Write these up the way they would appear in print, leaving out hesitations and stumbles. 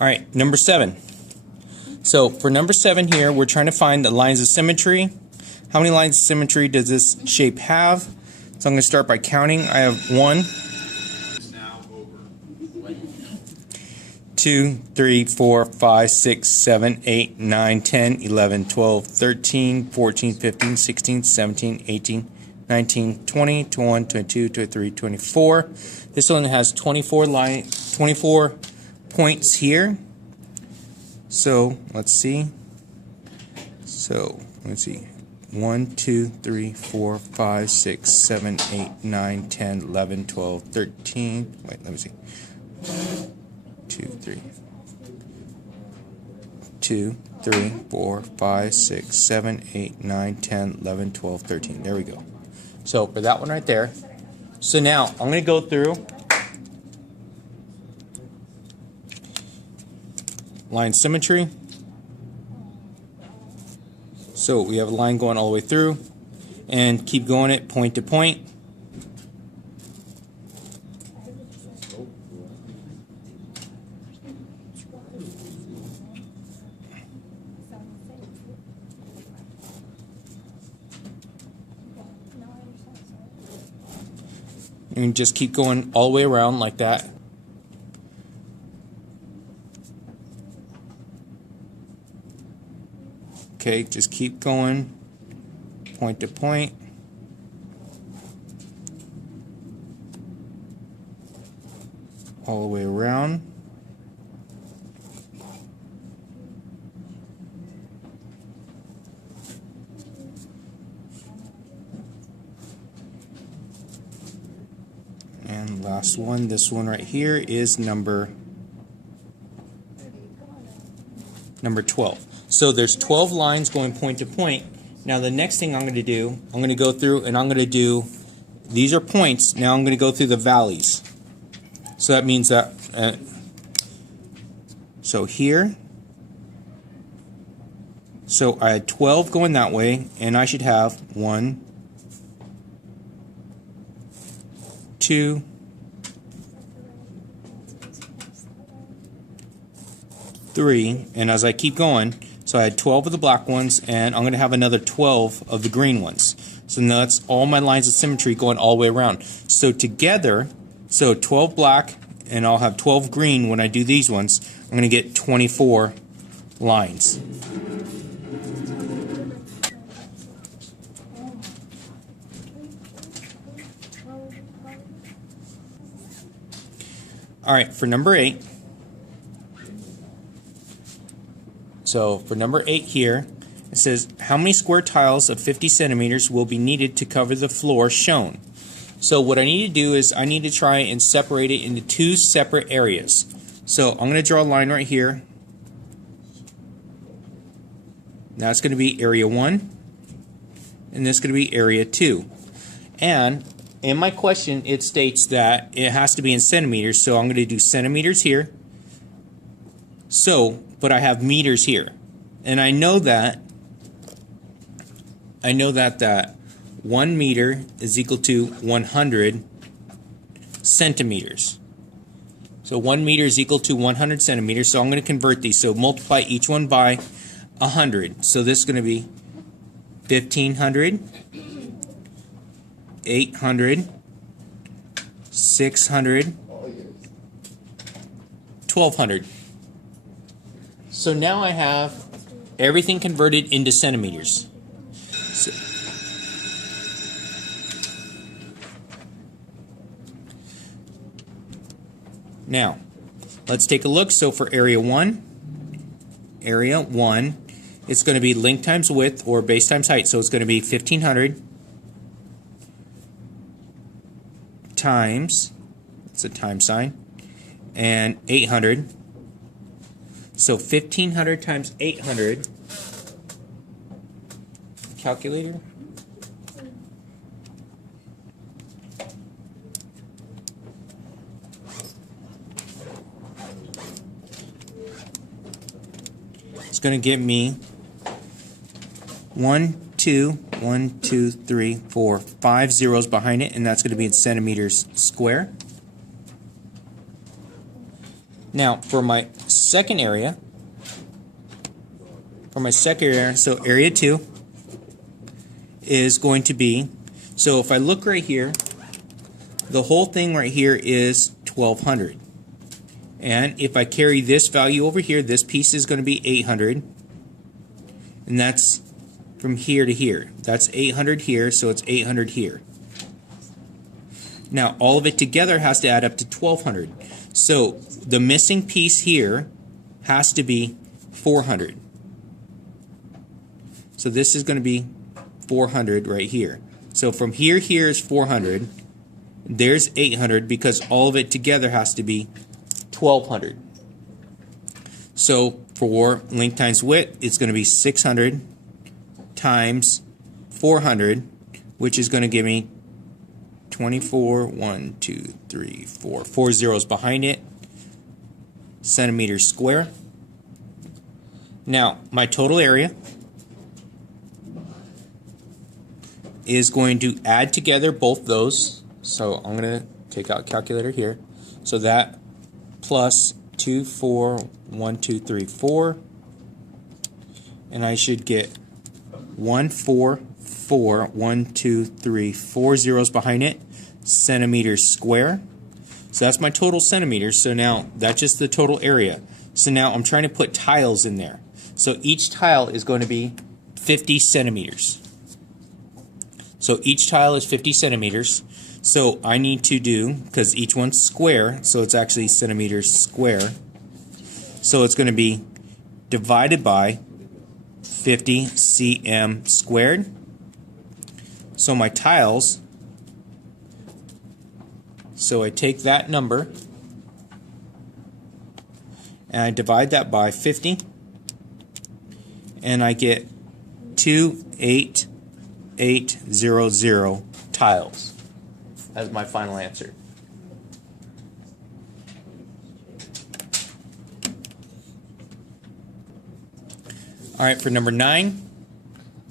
Alright, number 7. So for number 7 here, we're trying to find the lines of symmetry. How many lines of symmetry does this shape have? So I'm going to start by counting. I have 1, 2, 3, 4, 5, 6, 7, 8, 9, 10, 11, 12, 13, 14, 15, 16, 17, 18, 19, 20, 21, 22, 23, 24. This one has 24 points here. So let's see. So let's see. 1, 2, 3, 4, 5, 6, 7, 8, 9, 10, 11, 12, 13. Wait, let me see. 2, 3. 2, 3, 4, 5, 6, 7, 8, 9, 10, 11, 12, 13. There we go. So for that one right there. So now I'm going to go through line symmetry. So we have a line going all the way through, and keep going it point to point. And just keep going all the way around like that. Okay, just keep going point to point. All the way around. And last one, this one right here is number 12. So there's 12 lines going point to point. Now the next thing I'm going to do, I'm going to go through and I'm going to do, these are points, now I'm going to go through the valleys. So that means that, so here, so I had 12 going that way, and I should have 1, 2, 3, and as I keep going, so I had 12 of the black ones, and I'm going to have another 12 of the green ones. So now that's all my lines of symmetry going all the way around. So together, so 12 black, and I'll have 12 green when I do these ones. I'm going to get 24 lines. Alright, for number 8. So for number 8 here, it says, how many square tiles of 50 centimeters will be needed to cover the floor shown? So what I need to do is I need to try and separate it into 2 separate areas. So I'm going to draw a line right here. Now it's going to be area 1, and this is going to be area 2. And in my question it states that it has to be in centimeters, so I'm going to do centimeters here. So, but I have meters here, and I know that that 1 meter is equal to 100 centimeters. So 1 meter is equal to 100 centimeters. So I'm going to convert these. So multiply each one by 100. So this is going to be 1500, 800, 600, 1200. So now I have everything converted into centimeters. So, now, let's take a look. So for area 1, it's going to be length times width, or base times height. So it's going to be 1500 times, it's a time sign, and 800. So 1500 times 800, calculator, it's going to give me 1, 2, 1, 2, 3, 4, 5 zeros behind it, and that's going to be in centimeters square. Now for my second area, so area 2 is going to be, so if I look right here, the whole thing right here is 1200. And if I carry this value over here, this piece is going to be 800. And that's from here to here. That's 800 here, so it's 800 here. Now all of it together has to add up to 1200. So the missing piece here has to be 400. So this is going to be 400 right here. So from here is 400. There's 800 because all of it together has to be 1200. So for length times width, it's going to be 600 times 400, which is going to give me 24, 1, 2, 3, 4, 4 zeros behind it, centimeters square. Now, my total area is going to add together both those. So I'm going to take out calculator here. So that plus 2, 4, 1, 2, 3, 4. And I should get 1, 4, 4, 1, 2, 3, 4 zeros behind it, centimeters square. So that's my total centimeters. So now that's just the total area. So now I'm trying to put tiles in there. So each tile is going to be 50 centimeters. So each tile is 50 centimeters. So I need to do, because each one's square, so it's actually centimeters square. So it's going to be divided by 50 cm squared. So my tiles, so I take that number and I divide that by 50 and I get 28800 tiles as my final answer. Alright, for number 9.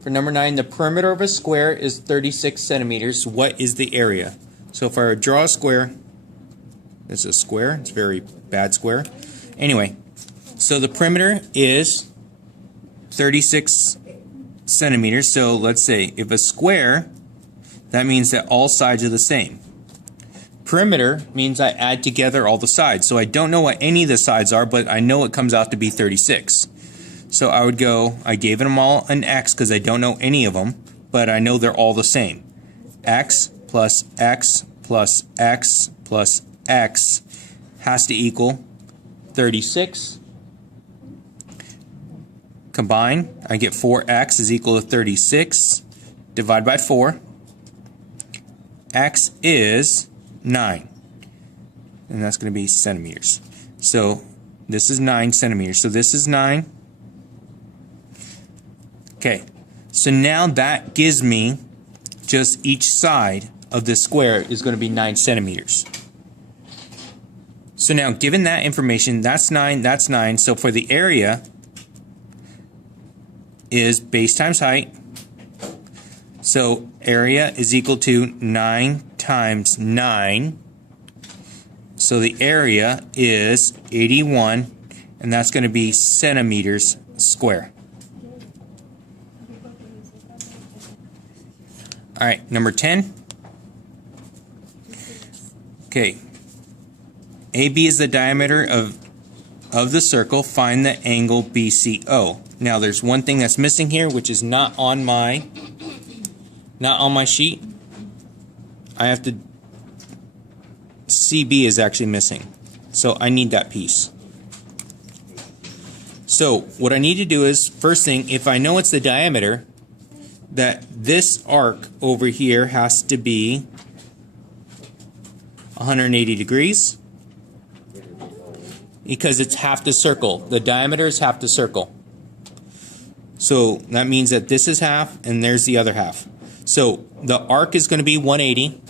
For number 9, the perimeter of a square is 36 centimeters. What is the area? So if I draw a square, this is a square, it's a very bad square. Anyway, so the perimeter is 36 centimeters. So let's say if a square, that means that all sides are the same. Perimeter means I add together all the sides. So I don't know what any of the sides are, but I know it comes out to be 36. So I would go, I gave them all an x because I don't know any of them, but I know they're all the same. X plus x plus x plus x has to equal 36. Combine, I get 4x is equal to 36. Divide by 4. X is 9. And that's going to be centimeters. So this is 9 centimeters. So this is 9. Okay. So now that gives me just each side of this square is going to be 9 centimeters. So now given that information, that's 9, that's 9. So for the area is base times height. So area is equal to 9 times 9. So the area is 81, and that's going to be centimeters square. Alright, number 10. Okay. AB is the diameter of the circle. Find the angle BCO. Now there's one thing that's missing here, which is not on my sheet. I have to, CB is actually missing. So I need that piece. So what I need to do is, first thing, if I know it's the diameter, that this arc over here has to be 180 degrees because it's half the circle. The diameter is half the circle. So that means that this is half and there's the other half. So the arc is going to be 180.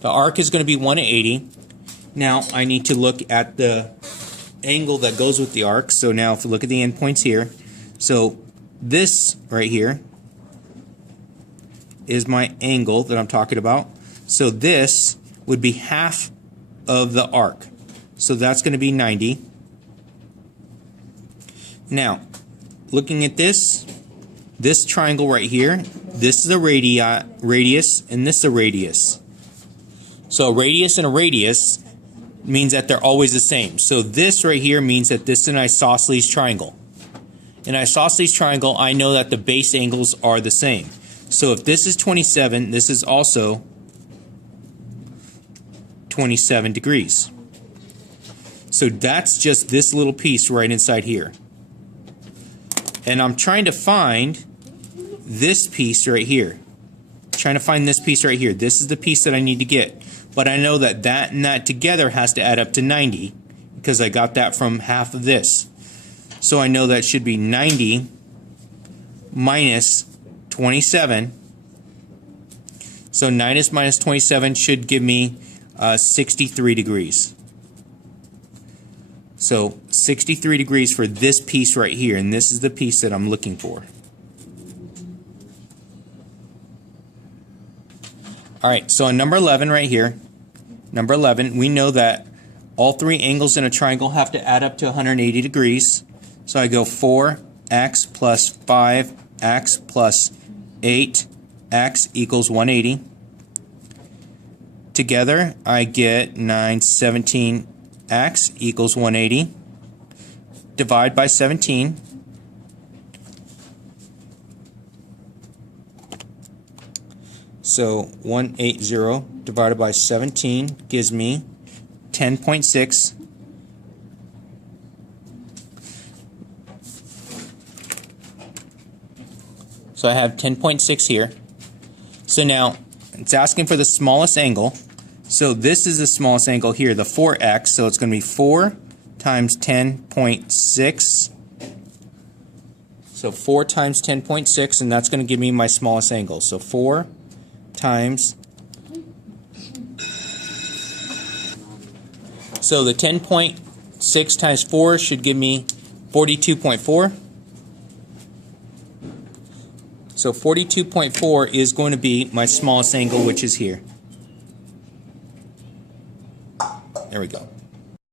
The arc is going to be 180. Now I need to look at the angle that goes with the arc. So now if we look at the endpoints here, so this right here is my angle that I'm talking about. So this would be half of the arc. So that's going to be 90. Now, looking at this triangle right here, this is a radius, and this is a radius. So a radius and a radius means that they're always the same. So this right here means that this is an isosceles triangle. In an isosceles triangle, I know that the base angles are the same. So if this is 27, this is also 27 degrees. So that's just this little piece right inside here. And I'm trying to find this piece right here. Trying to find this piece right here. This is the piece that I need to get. But I know that that and that together has to add up to 90 because I got that from half of this. So I know that should be 90 minus 27. So 90 minus 27 should give me 63 degrees. So 63 degrees for this piece right here, and this is the piece that I'm looking for. Alright, so on number 11 right here, number 11, we know that all three angles in a triangle have to add up to 180 degrees. So I go 4x plus 5x plus 8x equals 180. Together, I get 917x equals 180. Divide by 17. So 180 divided by 17 gives me 10.6. So I have 10.6 here. So now it's asking for the smallest angle. So this is the smallest angle here, the 4x. So it's going to be 4 times 10.6. So 4 times 10.6, and that's going to give me my smallest angle. So 4 times. So the 10.6 times 4 should give me 42.4. So 42.4 is going to be my smallest angle, which is here. There we go.